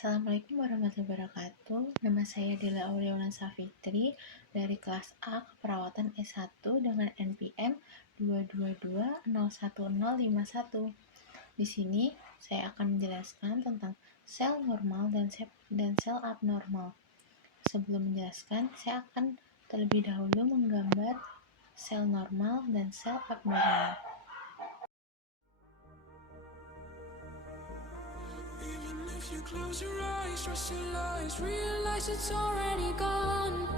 Assalamualaikum warahmatullahi wabarakatuh. Nama saya Dela Aureola Safitri dari kelas A Keperawatan S1 dengan NPM 222010051. Di sini saya akan menjelaskan tentang sel normal dan sel abnormal. Sebelum menjelaskan, saya akan terlebih dahulu menggambar sel normal dan sel abnormal. If you close your eyes, trust your lies, realize it's already gone.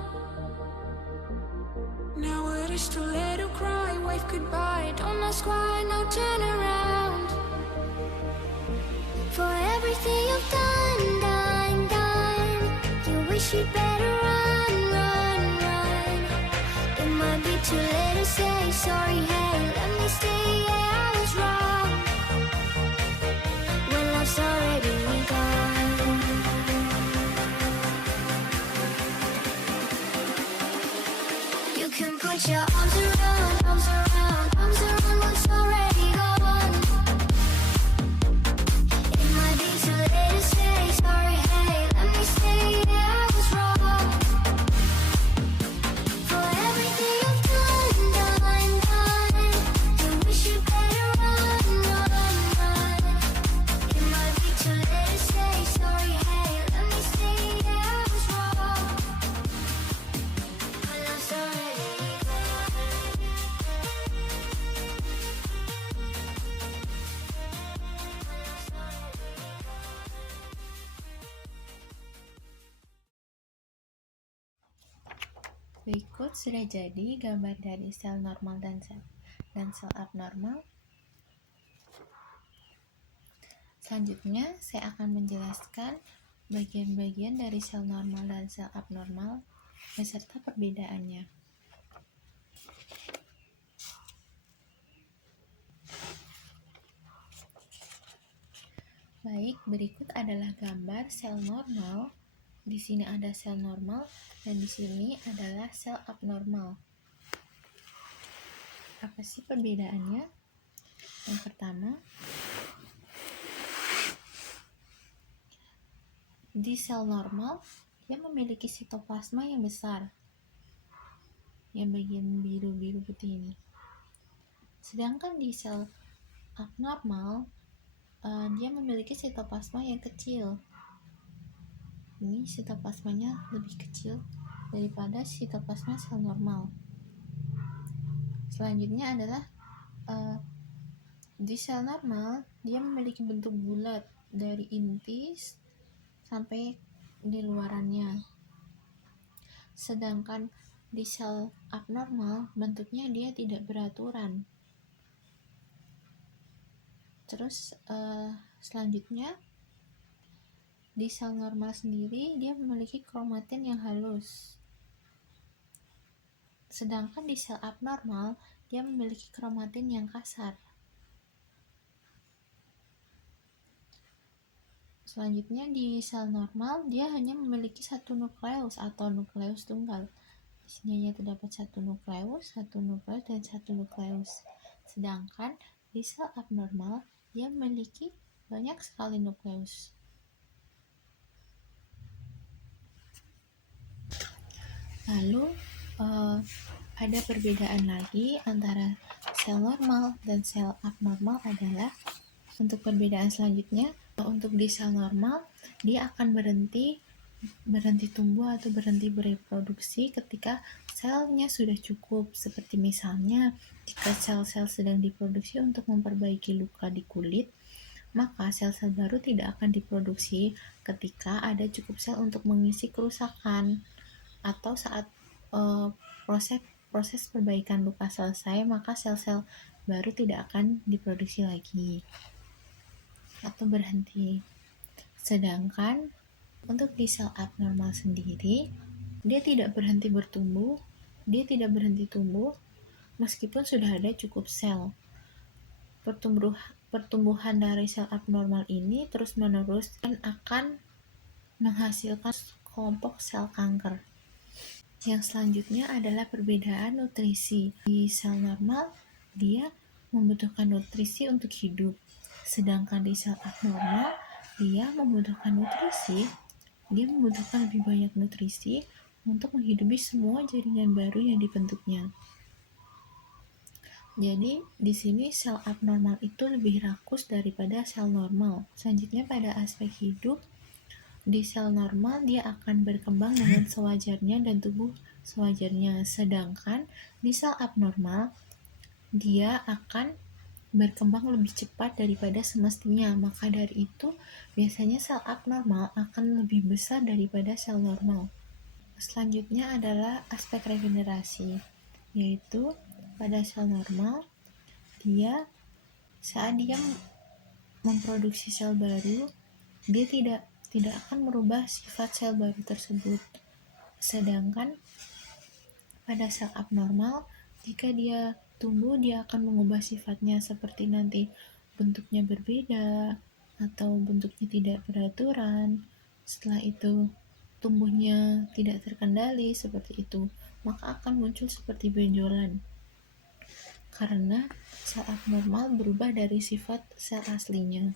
Now it is too late to cry, wave goodbye, don't ask why, now turn around. For everything you've done, you wish you'd better run. It might be too late to say sorry, hey, let me stay, yeah, I was wrong. When love's already gone, you can put your arms around what's already gone. It might be too late to say sorry, hey, let me stay, yeah, I was wrong. For everything you've done, you wish you'd better run. It might be too late to say sorry, hey, let me stay, yeah, I was wrong. When love's already Berikut sudah jadi gambar dari sel normal dan sel abnormal. Selanjutnya, saya akan menjelaskan bagian-bagian dari sel normal dan sel abnormal beserta perbedaannya. Baik, berikut adalah gambar sel normal. Di sini ada sel normal dan di sini adalah sel abnormal. Apa sih perbedaannya? Yang pertama, di sel normal dia memiliki sitoplasma yang besar, yang bagian biru-biru putih ini. Sedangkan di sel abnormal dia memiliki sitoplasma yang kecil. Ini sitoplasmanya lebih kecil daripada sitoplasma sel normal. Selanjutnya adalah di sel normal dia memiliki bentuk bulat dari inti sampai di luarannya. Sedangkan di sel abnormal bentuknya dia tidak beraturan. Terus selanjutnya di sel normal sendiri dia memiliki kromatin yang halus. Sedangkan di sel abnormal dia memiliki kromatin yang kasar. Selanjutnya di sel normal dia hanya memiliki satu nukleus atau nukleus tunggal. Di sini hanya terdapat satu nukleus, dan satu nukleus. Sedangkan di sel abnormal dia memiliki banyak sekali nukleus. Lalu ada perbedaan lagi antara sel normal dan sel abnormal adalah untuk perbedaan selanjutnya, untuk di sel normal dia akan berhenti tumbuh atau berhenti bereproduksi ketika selnya sudah cukup, seperti misalnya jika sel-sel sedang diproduksi untuk memperbaiki luka di kulit, maka sel-sel baru tidak akan diproduksi ketika ada cukup sel untuk mengisi kerusakan, atau saat proses perbaikan luka selesai, maka sel-sel baru tidak akan diproduksi lagi atau berhenti. Sedangkan untuk di sel abnormal sendiri, dia tidak berhenti tumbuh meskipun sudah ada cukup sel. Pertumbuhan dari sel abnormal ini terus-menerus dan akan menghasilkan kelompok sel kanker. Yang selanjutnya adalah perbedaan nutrisi. Di sel normal, dia membutuhkan nutrisi untuk hidup. Sedangkan di sel abnormal, dia membutuhkan nutrisi, dia membutuhkan lebih banyak nutrisi untuk menghidupi semua jaringan baru yang dibentuknya. Jadi, di sini sel abnormal itu lebih rakus daripada sel normal. Selanjutnya pada aspek hidup, di sel normal dia akan berkembang dengan sewajarnya dan tumbuh sewajarnya. Sedangkan di sel abnormal, dia akan berkembang lebih cepat daripada semestinya. Maka dari itu, biasanya sel abnormal akan lebih besar daripada sel normal. Selanjutnya adalah aspek regenerasi, yaitu pada sel normal, saat dia memproduksi sel baru, dia tidak akan merubah sifat sel baru tersebut. Sedangkan pada sel abnormal, jika dia tumbuh, dia akan mengubah sifatnya seperti nanti bentuknya berbeda atau bentuknya tidak beraturan. Setelah itu tumbuhnya tidak terkendali seperti itu, maka akan muncul seperti benjolan. Karena sel abnormal berubah dari sifat sel aslinya.